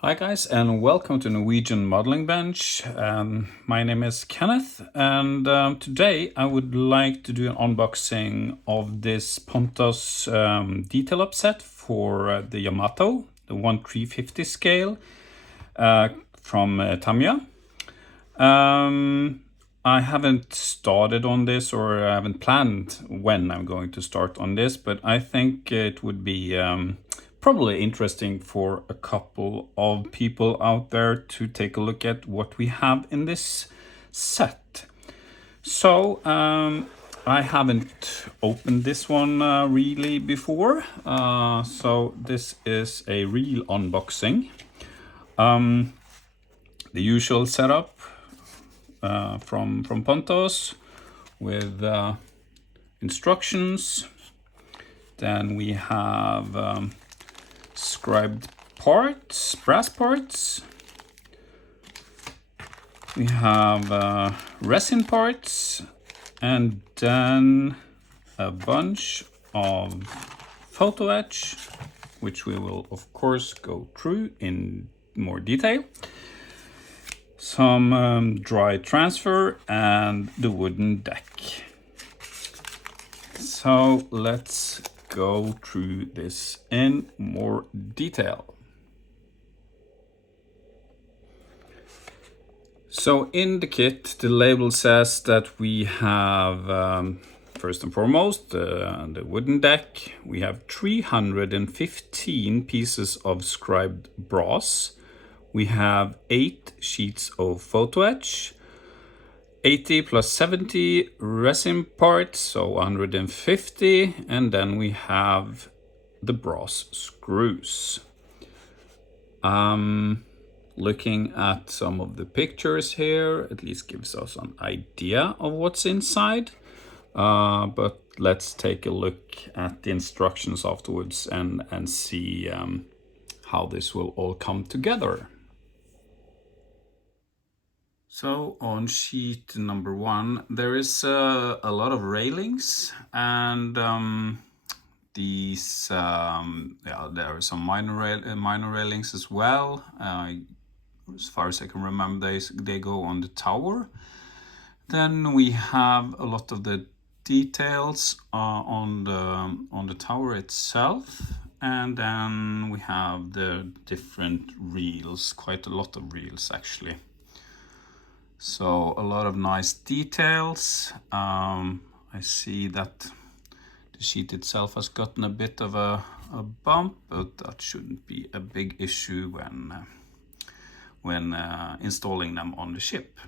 Hi guys, and welcome to Norwegian Modeling Bench. My name is Kenneth, and today I would like to do an unboxing of this Pontos detail upset for the Yamato, the 1/350 scale from Tamyia. I haven't started on this, or I haven't planned when I'm going to start on this, but I think it would be probably interesting for a couple of people out there to take a look at what we have in this set. So, I haven't opened this one really before, so this is a real unboxing. The usual setup from Pontos with instructions. Then we have scribed parts, brass parts. We have resin parts, and then a bunch of photo etch, which we will of course go through in more detail. Some dry transfer and the wooden deck. So let's go through this in more detail. So in the kit, the label says that we have, first and foremost, the wooden deck. We have 315 pieces of scribed brass. We have 8 sheets of photo etch, 80 plus 70 resin parts, so 150, and then we have the brass screws. Looking at some of the pictures here, at least gives us an idea of what's inside. But let's take a look at the instructions afterwards and see how this will all come together. So on sheet number 1, there is a lot of railings, and there are some minor railings as well. As far as I can remember, they go on the tower. Then we have a lot of the details on the tower itself, and then we have the different reels, quite a lot of reels actually. So a lot of nice details. I see that the sheet itself has gotten a bit of a bump, but that shouldn't be a big issue when installing them on the ship.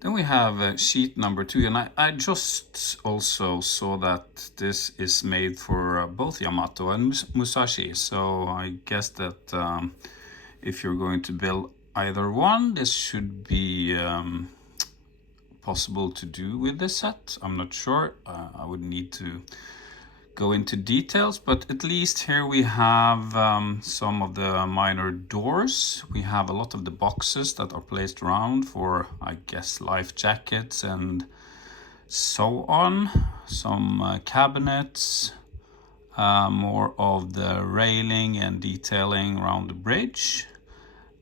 Then we have sheet number 2, and I just also saw that this is made for both Yamato and Musashi, so I guess that if you're going to build either one, this should be possible to do with this set. I'm not sure. I would need to go into details, but at least here we have some of the minor doors. We have a lot of the boxes that are placed around for, I guess, life jackets and so on. Some cabinets, more of the railing and detailing around the bridge.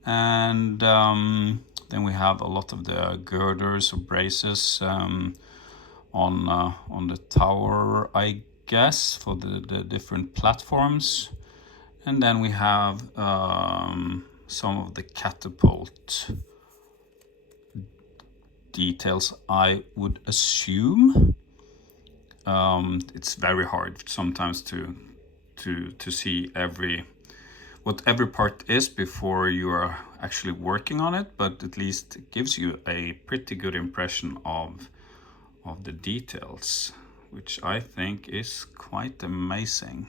And then we have a lot of the girders or braces on the tower, I guess, for the different platforms. And then we have some of the catapult details, I would assume. It's very hard sometimes to see what every part is before you are actually working on it, but at least it gives you a pretty good impression of the details, which I think is quite amazing.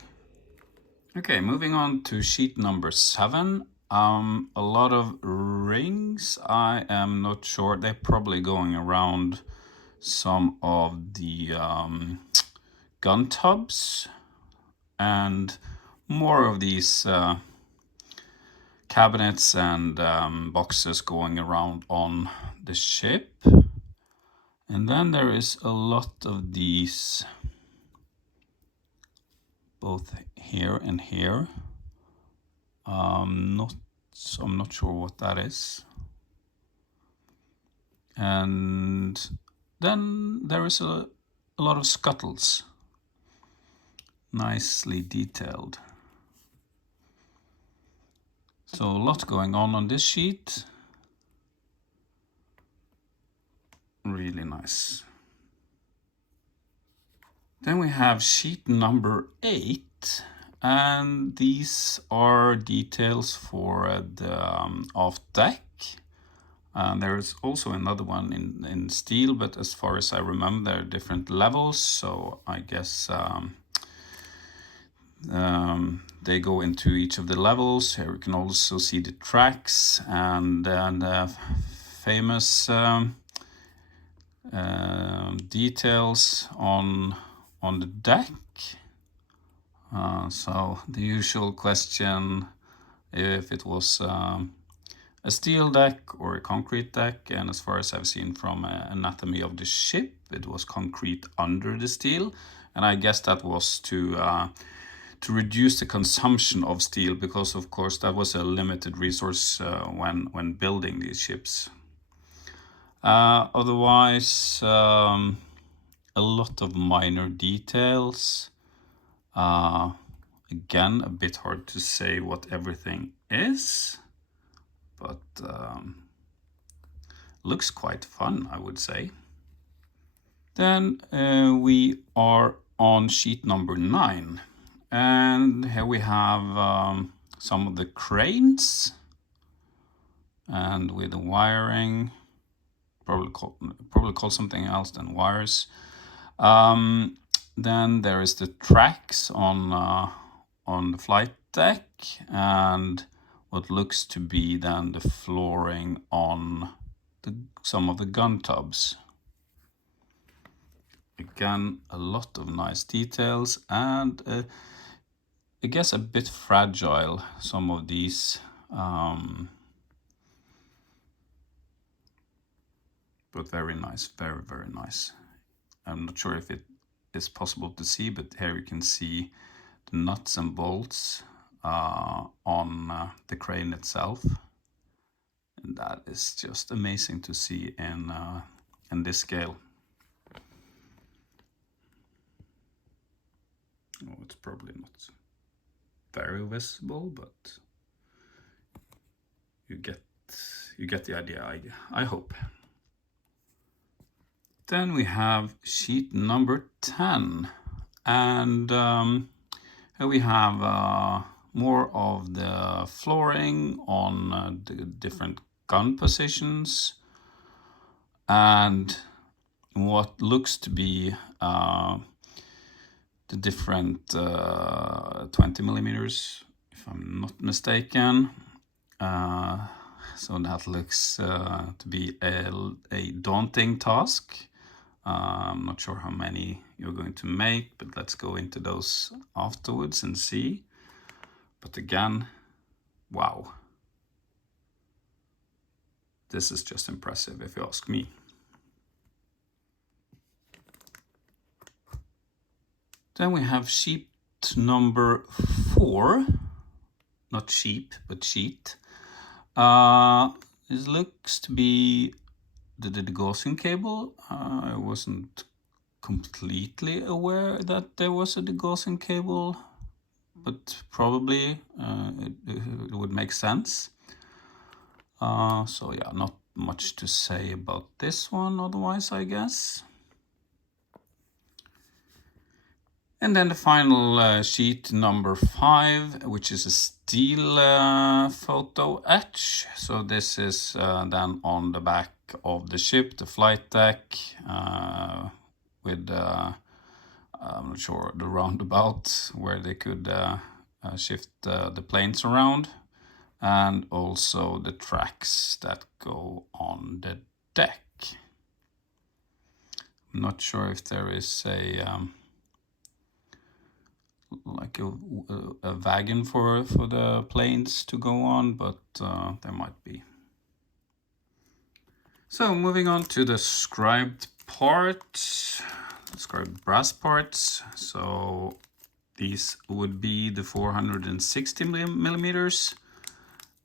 Okay, moving on to sheet number 7. A lot of rings. I am not sure. They're probably going around some of the gun tubs, and more of these cabinets and boxes going around on the ship. And then there is a lot of these both here and here. Not so I'm not sure what that is. And then there is a lot of scuttles, nicely detailed. So a lot going on this sheet. Really nice. Then we have sheet number 8, and these are details for the aft deck. There's also another one in steel, but as far as I remember, there are different levels, so I guess they go into each of the levels. Here we can also see the tracks and the famous details on the deck. So the usual question, if it was a steel deck or a concrete deck, and as far as I've seen from anatomy of the ship, it was concrete under the steel, and I guess that was to reduce the consumption of steel, because of course that was a limited resource when building these ships. Otherwise, a lot of minor details. Again, a bit hard to say what everything is, but looks quite fun, I would say. Then we are on sheet number 9, and here we have some of the cranes, and with the wiring, probably call something else than wires. Then there is the tracks on the flight deck, and what looks to be then the flooring on some of the gun tubs. Again, a lot of nice details, and I guess a bit fragile, some of these, but very nice, very, very nice. I'm not sure if it is possible to see, but here you can see the nuts and bolts on the crane itself, and that is just amazing to see in this scale. Oh, it's probably not very visible, but you get the idea, I hope. Then we have sheet number 10, and here we have more of the flooring on the different gun positions, and what looks to be the different 20 millimeters, if I'm not mistaken. So that looks to be a daunting task. I'm not sure how many you're going to make, but let's go into those afterwards and see. But again, wow. This is just impressive, if you ask me. Then we have sheet number 4. Not sheep, but sheet. This looks to be the degaussing cable. I wasn't completely aware that there was a degaussing cable, but probably it would make sense. So yeah, not much to say about this one otherwise, I guess. And then the final sheet number 5, which is a steel photo etch. So this is then on the back of the ship, the flight deck, with I'm not sure, the roundabout where they could shift the planes around, and also the tracks that go on the deck. I'm not sure if there is like a wagon for the planes to go on, but there might be. So moving on to the scribed parts, scribed brass parts. So these would be the 460 millimeters,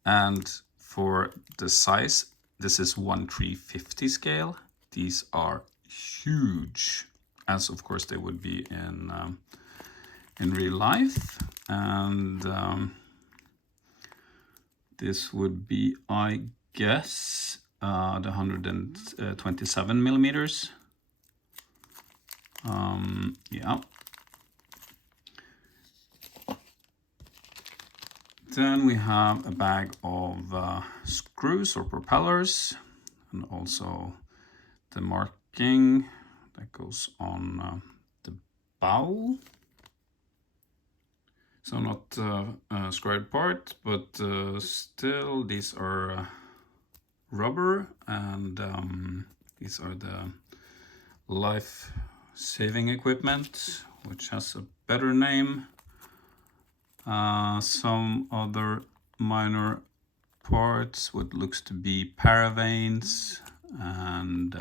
And for the size, this is 1/350 scale. These are huge, as of course they would be in real life. And this would be, I guess, the 127 millimeters. Yeah. Then we have a bag of screws or propellers, and also the marking that goes on the bow. So not a squared part, but still these are rubber, and these are the life-saving equipment, which has a better name. Some other minor parts, what looks to be paravanes, and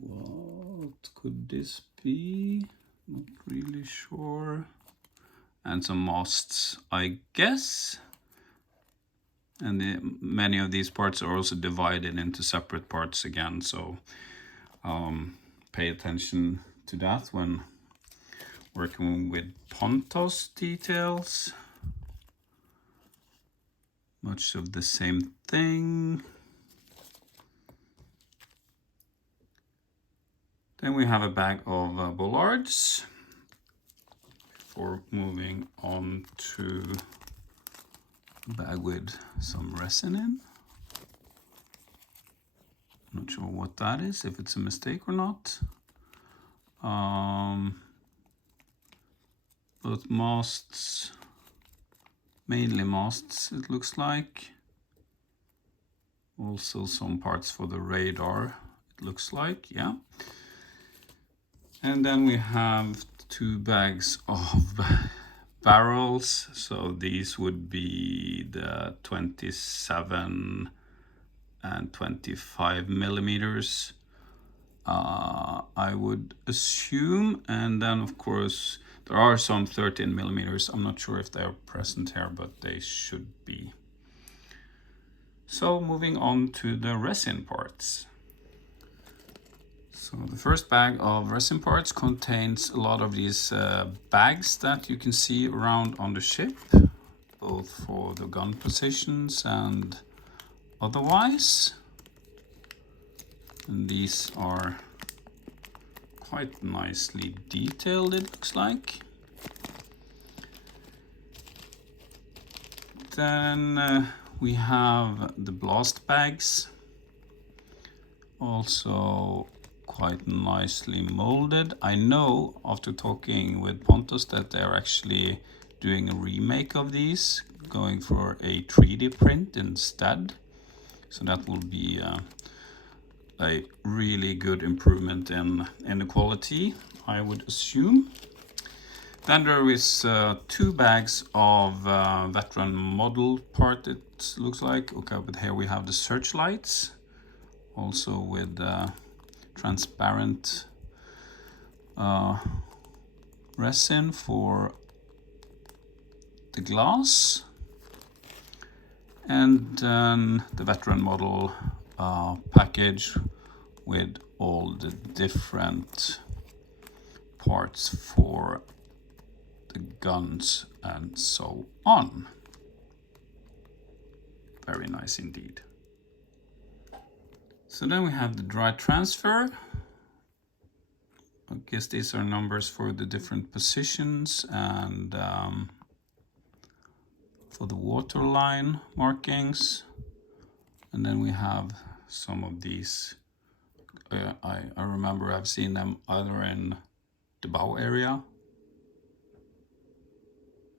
what could this be? Not really sure. And some masts, I guess. And many of these parts are also divided into separate parts again, so pay attention to that when working with Pontos details. Much of the same thing. Then we have a bag of bollards before moving on to a bag with some resin in. Not sure what that is, if it's a mistake or not. But masts, mainly masts it looks like. Also some parts for the radar, it looks like, yeah. And then we have 2 bags of barrels. So these would be the 27 and 25 millimeters, I would assume. And then of course there are some 13 millimeters. I'm not sure if they are present here, but they should be. So moving on to the resin parts. So the first bag of resin parts contains a lot of these bags that you can see around on the ship, both for the gun positions and otherwise. And these are quite nicely detailed, it looks like. Then we have the blast bags, also quite nicely molded. I know after talking with Pontos that they're actually doing a remake of these, going for a 3D print instead. So that will be a really good improvement in the quality, I would assume. Then there is 2 bags of veteran model part, it looks like. Okay, but here we have the searchlights, also with transparent resin for the glass. And then the veteran model package with all the different parts for the guns and so on. Very nice indeed. So then we have the dry transfer. I guess these are numbers for the different positions and for the waterline markings. And then we have some of these. I remember I've seen them either in the bow area.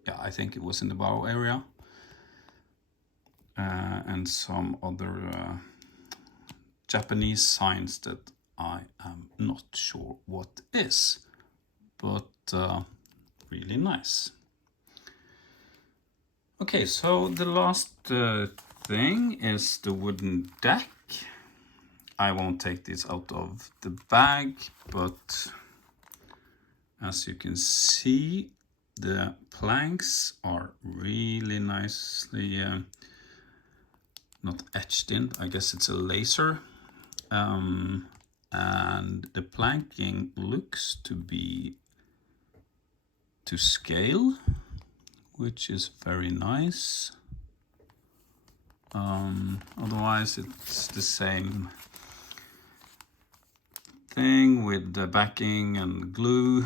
Yeah, I think it was in the bow area. And some other Japanese signs that I am not sure what is, but really nice. Okay, so the last thing is the wooden deck. I won't take this out of the bag, but as you can see, The planks are really nicely not etched in, I guess it's a laser. And the planking looks to be to scale, which is very nice. Otherwise it's the same thing with the backing and glue.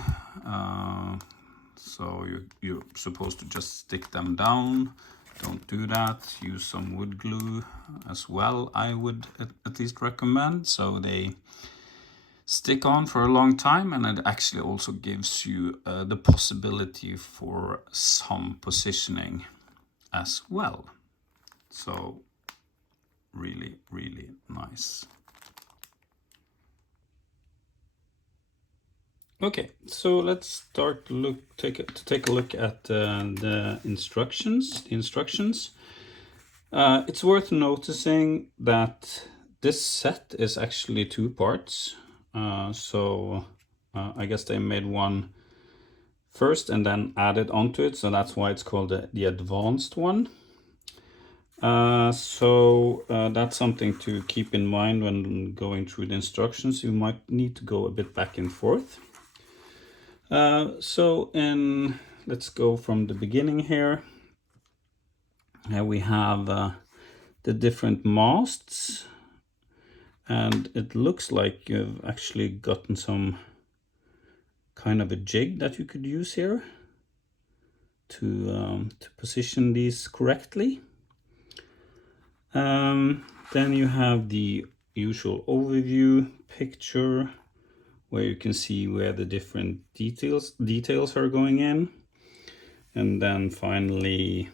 So you're supposed to just stick them down. Don't do that. Use some wood glue as well, I would at least recommend, so they stick on for a long time, and it actually also gives you the possibility for some positioning as well. So really, really nice. Okay, so let's start to take a look at the instructions. It's worth noticing that this set is actually 2 parts. I guess they made one first and then added onto it, so that's why it's called the advanced one. That's something to keep in mind when going through the instructions. You might need to go a bit back and forth. Let's go from the beginning here. Here we have the different masts, and it looks like you've actually gotten some kind of a jig that you could use here to position these correctly. Then you have the usual overview picture where you can see where the different details are going in. And then finally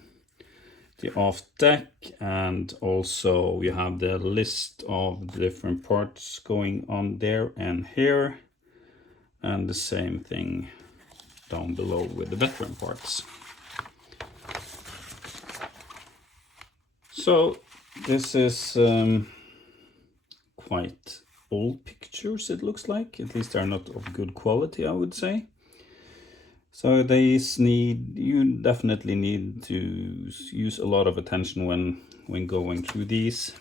the aft deck, and also you have the list of the different parts going on there and here, and the same thing down below with the veteran parts. So this is quite old pictures, it looks like. At least they're not of good quality, I would say. So you definitely need to use a lot of attention when going through these.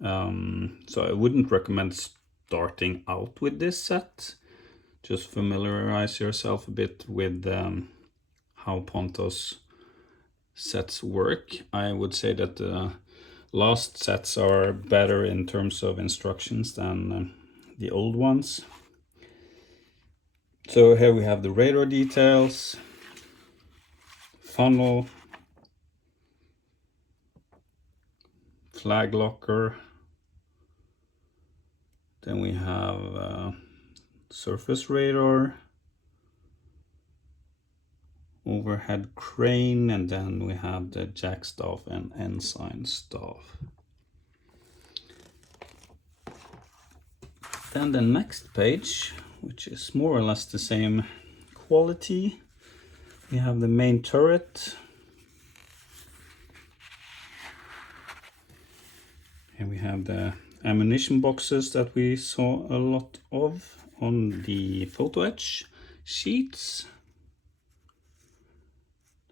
So I wouldn't recommend starting out with this set. Just familiarize yourself a bit with how Pontos sets work. I would say that the last sets are better in terms of instructions than the old ones. So here we have the radar details, funnel, flag locker, then we have surface radar, overhead crane, and then we have the jack staff and ensign staff. Then the next page, which is more or less the same quality, we have the main turret. Here we have the ammunition boxes that we saw a lot of on the photo etch sheets.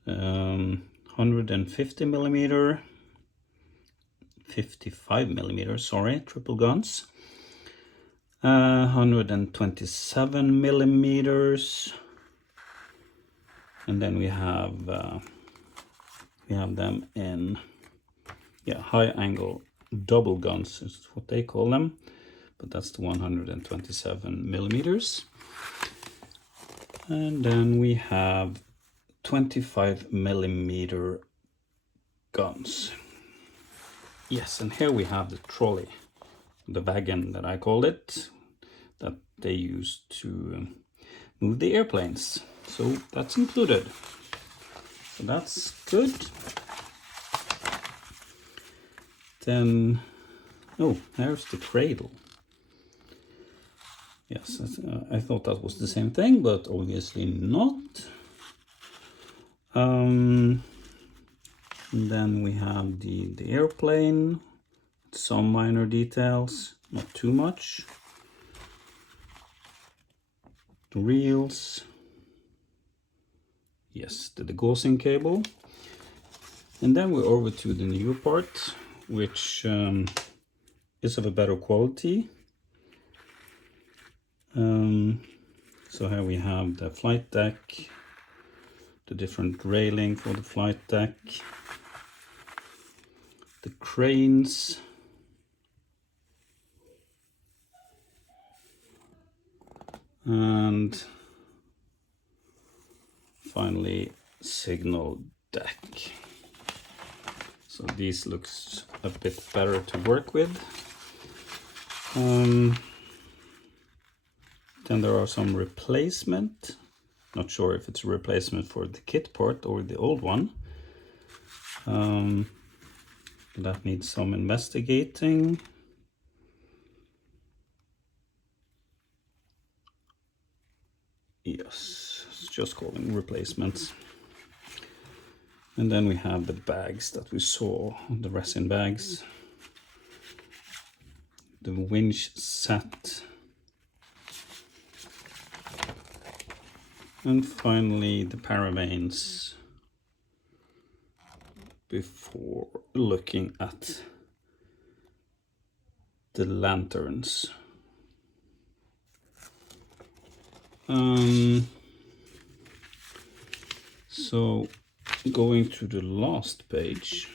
150 millimeter, 55 millimeter, sorry, triple guns. 127 millimeters, and then we have them in high angle double guns is what they call them, but that's the 127 millimeters. And then we have 25 millimeter guns. Yes, and here we have the trolley, the wagon that I called it, that they use to move the airplanes. So that's included. So that's good. Then, oh, there's the cradle. Yes, I thought that was the same thing, but obviously not. And then we have the airplane, some minor details, not too much. The reels, Yes, the degaussing cable. And then we're over to the new part, which is of a better quality. So here we have the flight deck, the different railing for the flight deck, the cranes, and finally signal deck. So these looks a bit better to work with. Then there are some replacement. Not sure if it's a replacement for the kit part or the old one. That needs some investigating. Yes, it's just calling replacements. And then we have the bags that we saw, the resin bags. The winch set. And finally the paravanes before looking at the lanterns. So going to the last page,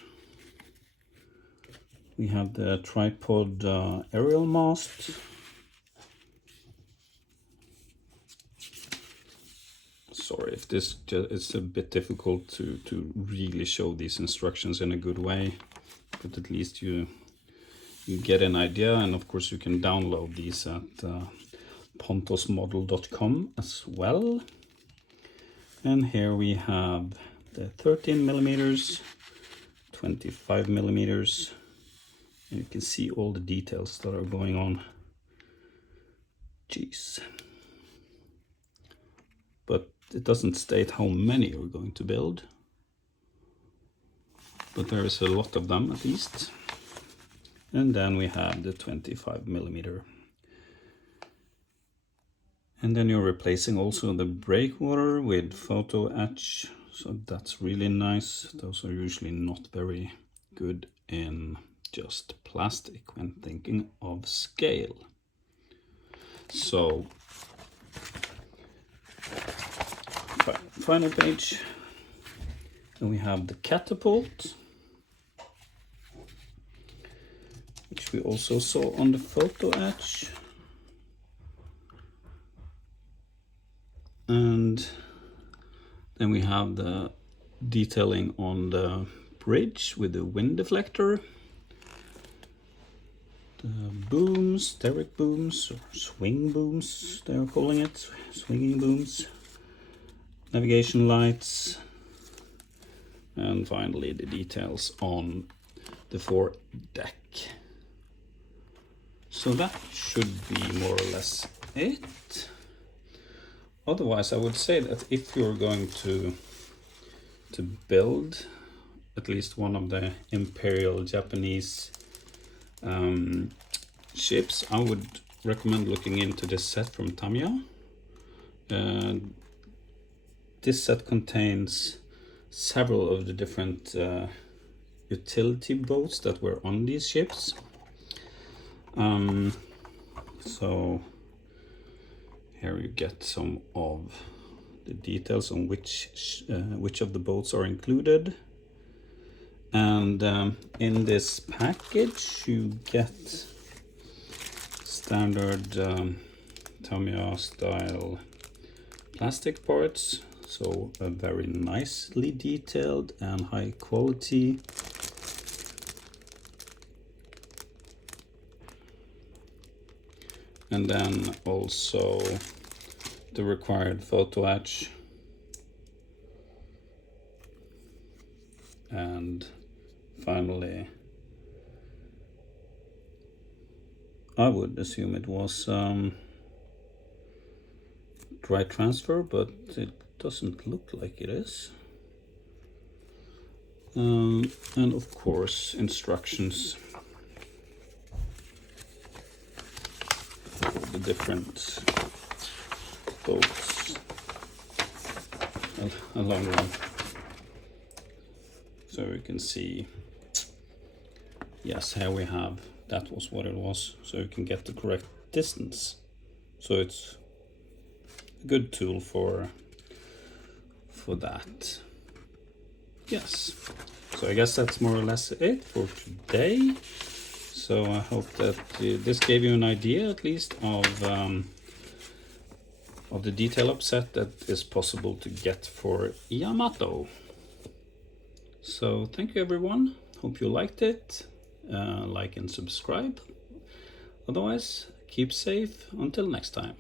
we have the tripod aerial mast. Sorry if this it's a bit difficult to really show these instructions in a good way, but at least you get an idea. And of course you can download these at pontosmodel.com as well. And here we have the 13 millimeters, 25 millimeters, and you can see all the details that are going on. Jeez. But it doesn't state how many we're going to build, but there is a lot of them at least. And then we have the 25 millimeter. And then you're replacing also the breakwater with photo etch, so that's really nice. Those are usually not very good in just plastic when thinking of scale. So final page, and we have the catapult, which we also saw on the photo etch. And then we have the detailing on the bridge with the wind deflector, the booms, derrick booms, or swing booms they're calling it, swinging booms, navigation lights, and finally the details on the foredeck. So that should be more or less it. Otherwise, I would say that if you're going to build at least one of the Imperial Japanese ships, I would recommend looking into this set from Tamyia. This set contains several of the different utility boats that were on these ships. So here you get some of the details on which of the boats are included. And in this package you get standard Tamyia style plastic parts, so a very nicely detailed and high quality. And then also the required photo etch, and finally I would assume it was dry transfer, but it doesn't look like it is. And of course instructions for the different boats a long one. So you can see, yes, here we have, that was what it was. So you can get the correct distance. So it's a good tool for that. Yes. So I guess that's more or less it for today. So I hope that this gave you an idea at least of the detail upset that is possible to get for Yamato. So thank you everyone. Hope you liked it. Like and subscribe. Otherwise, keep safe until next time.